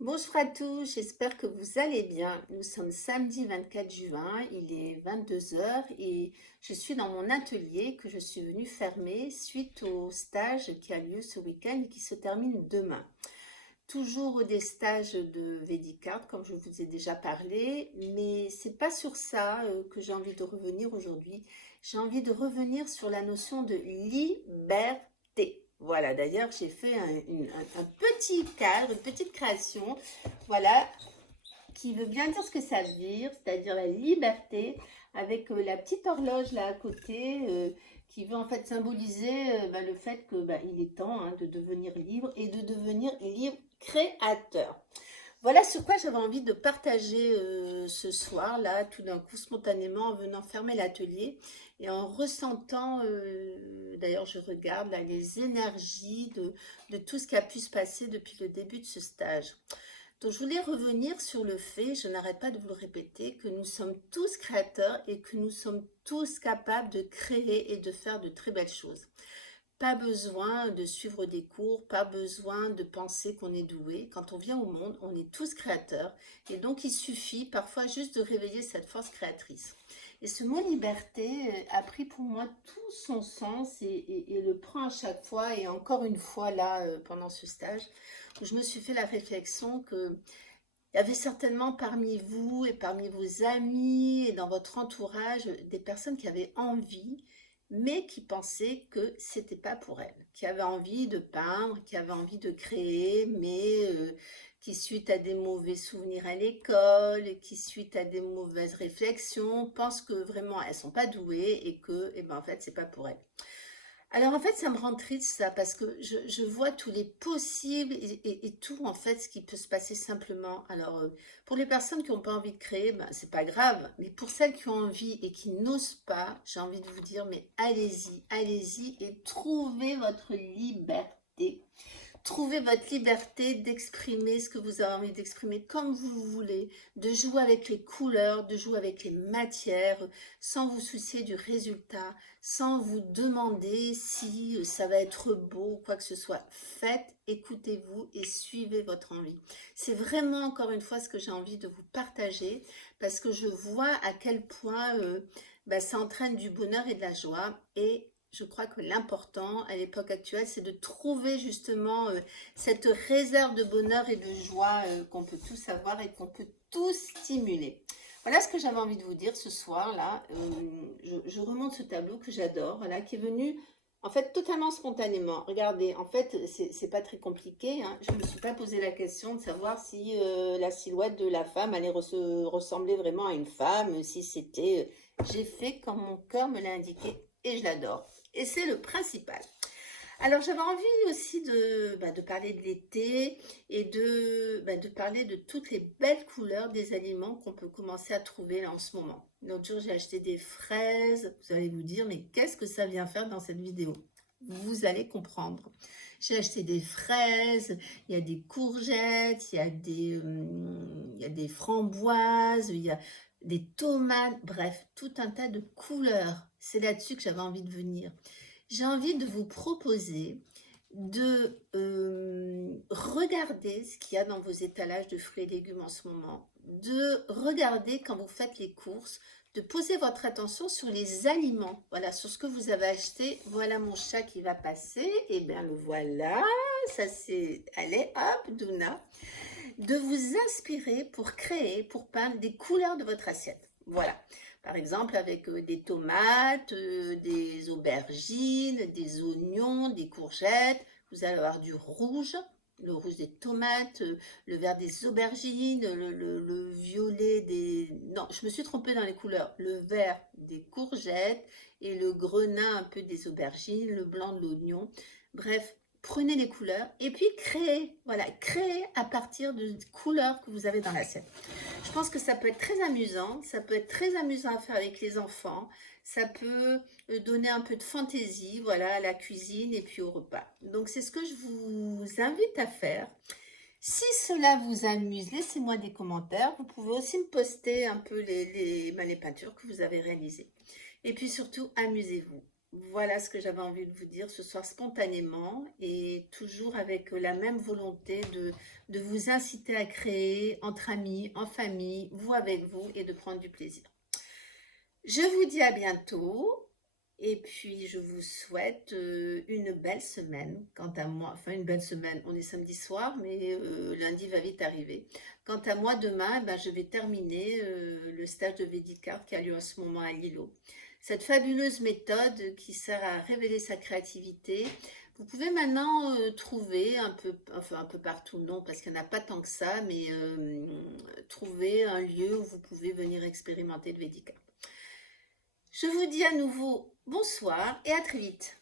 Bonjour à tous, j'espère que vous allez bien. Nous sommes samedi 24 juin, il est 22 heures et je suis dans mon atelier que je suis venue fermer suite au stage qui a lieu ce week-end et qui se termine demain. Toujours des stages de Védicard, comme je vous ai déjà parlé, mais c'est pas sur ça que j'ai envie de revenir aujourd'hui. J'ai envie de revenir sur la notion de liberté. Voilà, d'ailleurs, j'ai fait un petit cadre, une petite création, voilà, qui veut bien dire ce que ça veut dire, c'est-à-dire la liberté, avec la petite horloge là à côté, qui veut en fait symboliser le fait que il est temps de devenir libre et de devenir libre créateur. Voilà sur quoi j'avais envie de partager ce soir là, tout d'un coup spontanément en venant fermer l'atelier et en ressentant, d'ailleurs je regarde là les énergies de tout ce qui a pu se passer depuis le début de ce stage. Donc, je voulais revenir sur le fait, je n'arrête pas de vous le répéter, que nous sommes tous créateurs et que nous sommes tous capables de créer et de faire de très belles choses. Pas besoin de suivre des cours, pas besoin de penser qu'on est doué. Quand on vient au monde, on est tous créateurs. Et donc, il suffit parfois juste de réveiller cette force créatrice. Et ce mot liberté a pris pour moi tout son sens et le prend à chaque fois. Et encore une fois, là, pendant ce stage, où je me suis fait la réflexion que il y avait certainement parmi vous et parmi vos amis et dans votre entourage des personnes qui avaient envie, mais qui pensaient que c'était pas pour elles, qui avaient envie de peindre, qui avaient envie de créer, mais qui suite à des mauvais souvenirs à l'école, qui suite à des mauvaises réflexions, pensent que vraiment elles sont pas douées et que, en fait, c'est pas pour elles. Alors en fait, ça me rend triste ça, parce que je vois tous les possibles et tout en fait ce qui peut se passer simplement. Alors pour les personnes qui n'ont pas envie de créer, c'est pas grave, mais pour celles qui ont envie et qui n'osent pas, j'ai envie de vous dire, mais allez-y, allez-y et trouvez votre liberté. Trouvez votre liberté d'exprimer ce que vous avez envie d'exprimer comme vous voulez, de jouer avec les couleurs, de jouer avec les matières, sans vous soucier du résultat, sans vous demander si ça va être beau ou quoi que ce soit. Faites, écoutez-vous et suivez votre envie. C'est vraiment encore une fois ce que j'ai envie de vous partager parce que je vois à quel point ça entraîne du bonheur et de la joie et je crois que l'important à l'époque actuelle, c'est de trouver justement cette réserve de bonheur et de joie qu'on peut tous avoir et qu'on peut tous stimuler. Voilà ce que j'avais envie de vous dire ce soir là. Je remonte ce tableau que j'adore, voilà, qui est venu en fait totalement spontanément. Regardez, en fait, c'est pas très compliqué, hein. Je me suis pas posé la question de savoir si la silhouette de la femme allait ressembler vraiment à une femme, si c'était. J'ai fait comme mon cœur me l'a indiqué et je l'adore. Et c'est le principal. Alors j'avais envie aussi de parler de l'été et de parler de toutes les belles couleurs des aliments qu'on peut commencer à trouver là en ce moment. L'autre jour j'ai acheté des fraises, vous allez vous dire mais qu'est-ce que ça vient faire dans cette vidéo? Vous allez comprendre. J'ai acheté des fraises, il y a des courgettes, il y a des framboises, il y a des tomates, bref, tout un tas de couleurs. C'est là-dessus que j'avais envie de venir. J'ai envie de vous proposer de regarder ce qu'il y a dans vos étalages de fruits et légumes en ce moment, de regarder quand vous faites les courses, de poser votre attention sur les aliments, voilà, sur ce que vous avez acheté. Voilà mon chat qui va passer, et bien le voilà, ça c'est, allez hop, Douna, de vous inspirer pour créer, pour peindre des couleurs de votre assiette. Voilà. Par exemple, avec des tomates, des aubergines, des oignons, des courgettes. Vous allez avoir du rouge, le rouge des tomates, le vert des aubergines, le violet des... Non, je me suis trompée dans les couleurs. Le vert des courgettes et le grenat un peu des aubergines, le blanc de l'oignon. Bref, prenez les couleurs et puis créez, voilà, créez à partir de couleurs que vous avez dans l'assiette. Je pense que ça peut être très amusant, ça peut être très amusant à faire avec les enfants, ça peut donner un peu de fantaisie, voilà, à la cuisine et puis au repas. Donc c'est ce que je vous invite à faire. Si cela vous amuse, laissez-moi des commentaires. Vous pouvez aussi me poster un peu les peintures que vous avez réalisées. Et puis surtout, amusez-vous. Voilà ce que j'avais envie de vous dire ce soir spontanément et toujours avec la même volonté de vous inciter à créer entre amis, en famille, vous avec vous et de prendre du plaisir. Je vous dis à bientôt et puis je vous souhaite une belle semaine. Quant à moi, enfin une belle semaine, on est samedi soir, mais lundi va vite arriver. Quant à moi, demain, ben, je vais terminer le stage de Védicart qui a lieu en ce moment à Lilo. Cette fabuleuse méthode qui sert à révéler sa créativité. Vous pouvez maintenant trouver un peu, enfin un peu partout, non, parce qu'il n'y en a pas tant que ça, mais trouver un lieu où vous pouvez venir expérimenter le Védicart. Je vous dis à nouveau bonsoir et à très vite.